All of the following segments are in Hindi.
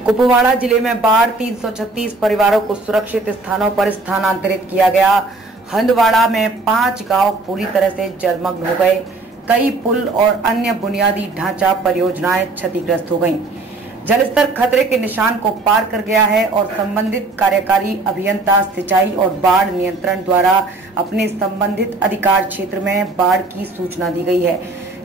कुपवाड़ा जिले में बाढ़ 336 परिवारों को सुरक्षित स्थानों पर स्थानांतरित किया गया। हंदवाड़ा में 5 गांव पूरी तरह से जलमग्न हो गए। कई पुल और अन्य बुनियादी ढांचा परियोजनाएं क्षतिग्रस्त हो गईं। जलस्तर खतरे के निशान को पार कर गया है और संबंधित कार्यकारी अभियंता सिंचाई और बाढ़ नियंत्रण द्वारा अपने संबंधित अधिकार क्षेत्र में बाढ़ की सूचना दी गई है।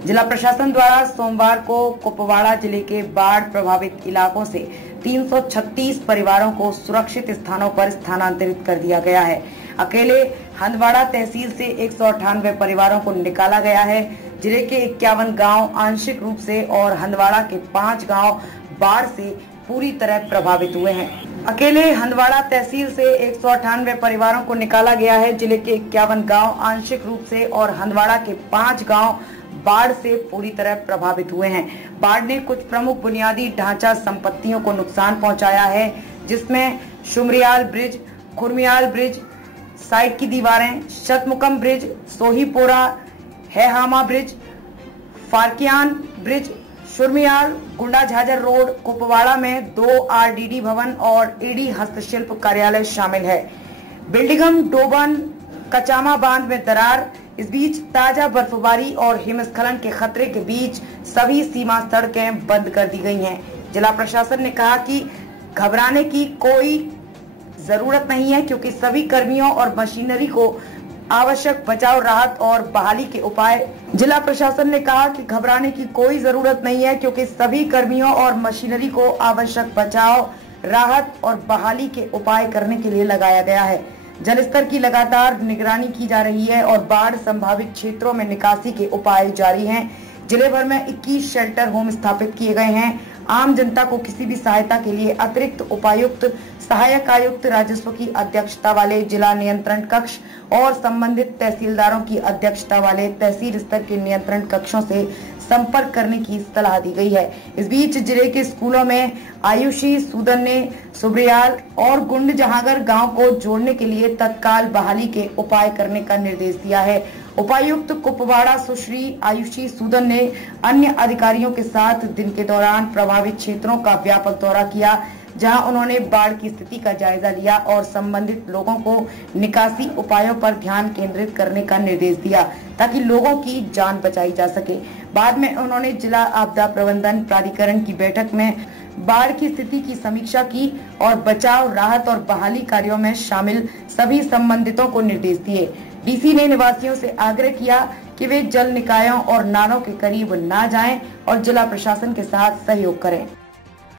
जिला प्रशासन द्वारा सोमवार को कुपवाड़ा जिले के बाढ़ प्रभावित इलाकों से 336 परिवारों को सुरक्षित स्थानों पर स्थानांतरित कर दिया गया है। अकेले हंदवाड़ा तहसील से 198 परिवारों को निकाला गया है। जिले के 51 गांव आंशिक रूप से और हंदवाड़ा के 5 गांव बाढ़ से पूरी तरह प्रभावित हुए हैं। अकेले हंदवाड़ा तहसील से 198 परिवारों को निकाला गया है। जिले के 51 गांव आंशिक रूप से और हंदवाड़ा के 5 गांव बाढ़ से पूरी तरह प्रभावित हुए हैं। बाढ़ ने कुछ प्रमुख बुनियादी ढांचा संपत्तियों को नुकसान पहुंचाया है, जिसमें शुमरियाल ब्रिज, खुरमियाल ब्रिज, साइड की दीवारें, शतमुकम ब्रिज, सोहीपोरा हैहामा ब्रिज, फारकियान ब्रिज, शुरमियाल गुंडा झाझर रोड। कुपवाड़ा में 2 आरडीडी भवन और ईडी हस्तशिल्प कार्यालय शामिल है। बिल्डिगम डोबन कचामा बांध में दरार। इस बीच ताजा बर्फबारी और हिमस्खलन के खतरे के बीच सभी सीमा सड़कें बंद कर दी गई हैं। जिला प्रशासन ने कहा कि घबराने की कोई जरूरत नहीं है, क्योंकि सभी कर्मियों और मशीनरी को आवश्यक बचाव, राहत और बहाली के उपाय जिला प्रशासन ने कहा कि घबराने की कोई जरूरत नहीं है, क्योंकि सभी कर्मियों और मशीनरी को आवश्यक बचाव, राहत और बहाली के उपाय करने के लिए लगाया गया है। जलस्तर की लगातार निगरानी की जा रही है और बाढ़ संभावित क्षेत्रों में निकासी के उपाय जारी हैं। जिले भर में 21 शेल्टर होम स्थापित किए गए हैं। आम जनता को किसी भी सहायता के लिए अतिरिक्त उपायुक्त, सहायक आयुक्त राजस्व की अध्यक्षता वाले जिला नियंत्रण कक्ष और संबंधित तहसीलदारों की अध्यक्षता वाले तहसील स्तर के नियंत्रण कक्षों से संपर्क करने की सलाह दी गई है। इस बीच जिले के स्कूलों में आयुषी सूदन ने सुब्रियाल और गुंड जहांगर गांव को जोड़ने के लिए तत्काल बहाली के उपाय करने का निर्देश दिया है। उपायुक्त कुपवाड़ा सुश्री आयुषी सूदन ने अन्य अधिकारियों के साथ दिन के दौरान प्रभावित क्षेत्रों का व्यापक दौरा किया, जहां उन्होंने बाढ़ की स्थिति का जायजा लिया और संबंधित लोगों को निकासी उपायों पर ध्यान केंद्रित करने का निर्देश दिया, ताकि लोगों की जान बचाई जा सके। बाद में उन्होंने जिला आपदा प्रबंधन प्राधिकरण की बैठक में बाढ़ की स्थिति की समीक्षा की और बचाव, राहत और बहाली कार्यों में शामिल सभी संबंधितों को निर्देश दिए। डीसी ने निवासियों से आग्रह किया कि वे जल निकायों और नालों के करीब न जाएं और जिला प्रशासन के साथ सहयोग करें।